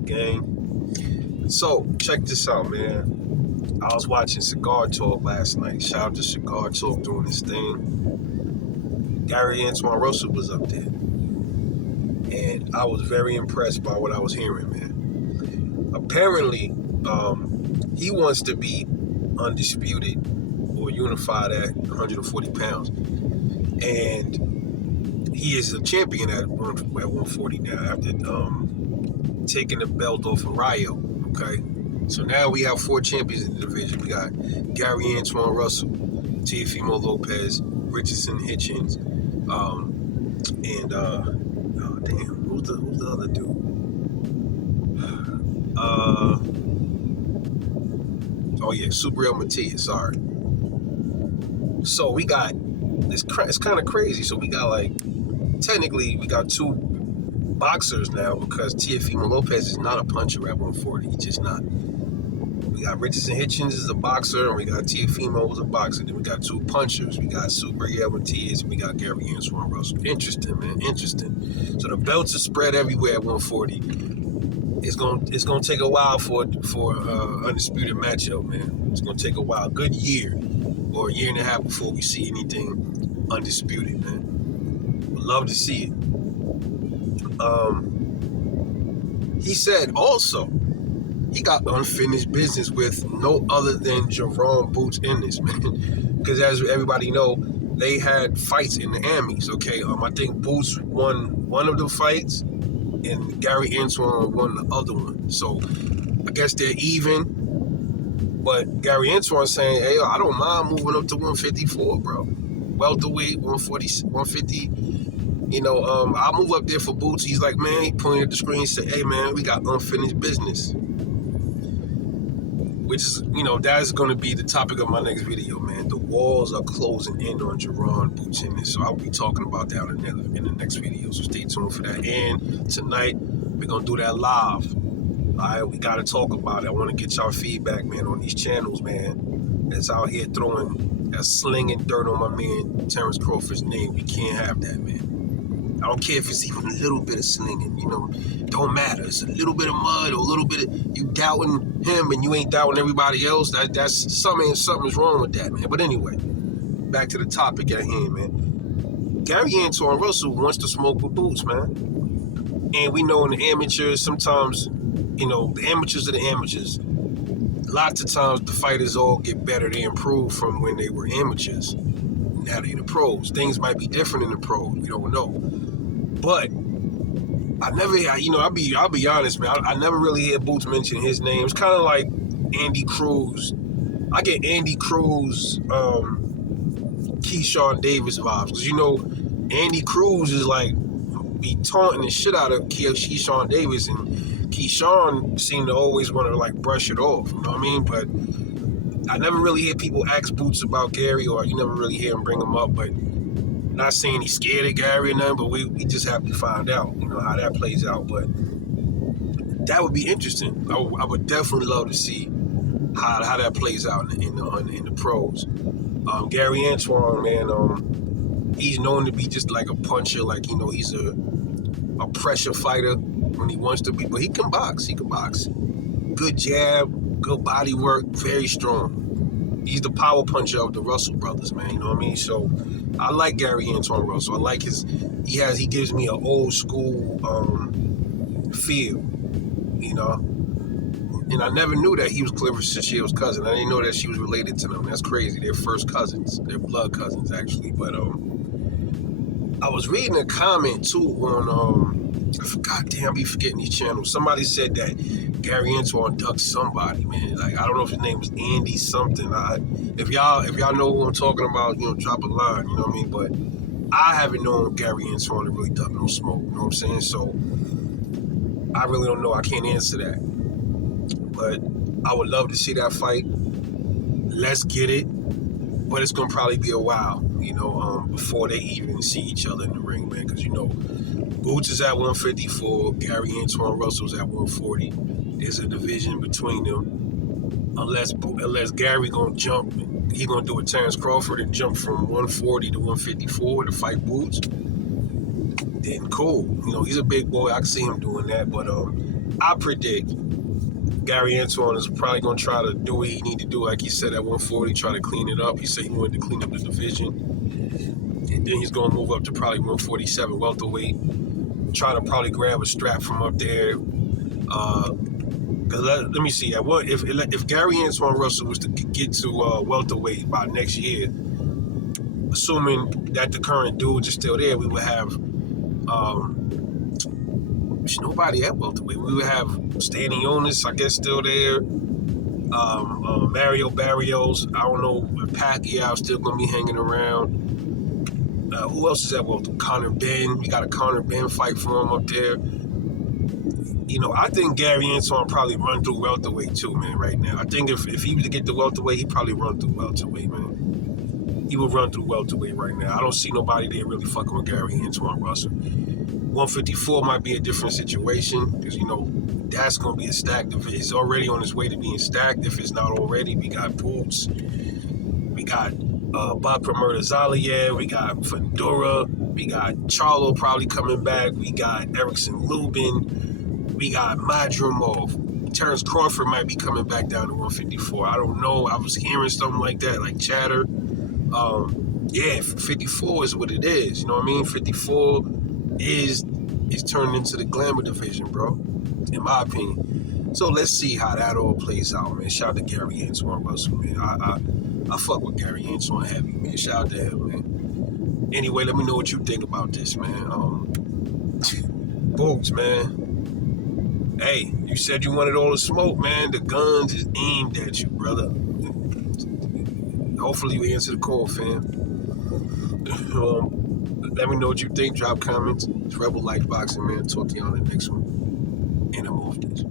Talk gang. So, check this out, man. I was watching Cigar Talk last night. Shout out to Cigar Talk doing this thing. Antuanne Russell was up there. And I was very impressed by what I was hearing, man. Apparently, he wants to be undisputed or unified at 140 pounds. And he is a champion at 140 now after taking the belt off of Rayo, okay? So now we have 4 champions in the division. We got Antuanne Russell, Teofimo Lopez, Richardson Hitchens, and who's the other dude? Subriel Matias, sorry. So we got, it's kind of crazy. So we got technically we got 2 boxers now because Teofimo Lopez is not a puncher at 140. He's just not. We got Richardson Hitchens as a boxer, and we got Teofimo as a boxer. Then we got 2 punchers. We got Subriel Matias, and we got Antuanne Russell. Interesting, man. Interesting. So the belts are spread everywhere at 140. It's gonna take a while for undisputed matchup, man. It's gonna take a while, a good year or a year and a half before we see anything undisputed, man. Would love to see it. He said also he got unfinished business with no other than Jaron Boots Ennis, man. Because as everybody know, they had fights in the Amis, okay? I think Boots won one of the fights, and Antuanne won the other one. So I guess they're even. But Antuanne saying, hey, I don't mind moving up to 154, bro. Welterweight, 140, 150. I'll move up there for Boots. He's like, man, he pointed at the screen and said, hey, man, we got unfinished business. Which is, that's going to be the topic of my next video, man. The walls are closing in on Jaron Boots Ennis. So I'll be talking about that in the next video. So stay tuned for that. And tonight, we're going to do that live. All right, we got to talk about it. I want to get y'all feedback, man, on these channels, man. That's out here slinging dirt on my man Terrence Crawford's name. We can't have that, man. I don't care if it's even a little bit of slinging, don't matter. It's a little bit of mud or a little bit of you doubting him and you ain't doubting everybody else. That's something's wrong with that, man. But anyway, back to the topic at hand, man. Antuanne Russell wants to smoke with Boots, man. And we know in the amateurs, sometimes, the amateurs are the amateurs. Lots of times the fighters all get better. They improve from when they were amateurs. Now they're the pros. Things might be different in the pros. We don't know. But I'll be honest, man. I never really hear Boots mention his name. It's kind of like Andy Cruz. I get Andy Cruz, Keyshawn Davis vibes. Because, Andy Cruz is be taunting the shit out of Keyshawn Davis. And Keyshawn seemed to always want to, brush it off. You know what I mean? But I never really hear people ask Boots about Gary, or you never really hear him bring him up. But not saying he's scared of Gary or nothing, but we just have to find out, how that plays out. But that would be interesting. I would definitely love to see how that plays out in the pros. Antuanne, man, he's known to be just like a puncher, he's a pressure fighter when he wants to be, but he can box. Good jab, good body work, very strong. He's the power puncher of the Russell brothers, man. You know what I mean? So I like Antuanne Russell. I like he gives me an old school feel, And I never knew that he was Clarissa Shields' cousin. I didn't know that she was related to them. That's crazy. They're first cousins. They're blood cousins, actually. But I was reading a comment too on I be forgetting these channels. Somebody said that Antuanne ducked somebody, man. I don't know if his name was Andy something. If y'all know who I'm talking about, drop a line, you know what I mean? But I haven't known Antuanne to really duck no smoke, you know what I'm saying? So I really don't know. I can't answer that. But I would love to see that fight. Let's get it. But it's gonna probably be a while, before they even see each other in the ring, man. Because Boots is at 154, Antuanne Russell's at 140. There's a division between them. Unless Gary gonna jump, he gonna do a Terrence Crawford and jump from 140 to 154 to fight Boots. Then cool, he's a big boy. I can see him doing that. But I predict Gary Antuanne is probably going to try to do what he need to do, like he said at 140, try to clean it up. He said he wanted to clean up the division. And then he's going to move up to probably 147 welterweight, trying to probably grab a strap from up there. Let me see. If Gary Antuanne Russell was to get to welterweight by next year, assuming that the current dudes are still there, we would have nobody at welterweight. We would have Stanley Jonas, I guess, still there. Mario Barrios. I don't know if Pacquiao's still gonna be hanging around. Who else is at welterweight? Conor Benn. We got a Conor Benn fight for him up there. I think Gary Antuanne probably run through welterweight too, man, right now. I think if he was to get the welterweight, he'd probably run through welterweight, man. He would run through welterweight right now. I don't see nobody there really fucking with Gary Antuanne Russell. 154 might be a different situation because, that's going to be a stacked. If it's already on its way to being stacked, if it's not already, we got Boots. We got Bakr Murtazalia. We got Fundora. We got Charlo probably coming back. We got Erickson Lubin. We got Madrimov. Terrence Crawford might be coming back down to 154. I don't know. I was hearing something like that, like chatter. 54 is what it is. You know what I mean? 54 is turning into the glamour division, bro, in my opinion. So let's see how that all plays out, man. Shout out to Gary Antuanne Russell, man. I fuck with Gary Antuanne heavy, man. Shout out to him, man. Anyway, let me know what you think about this, man. Boots, man. Hey, you said you wanted all the smoke, man. The guns is aimed at you, brother. Hopefully you answer the call, fam. Let me know what you think. Drop comments. It's Rebel Life Boxing, man. Talk to you on the next one. And I'm off this.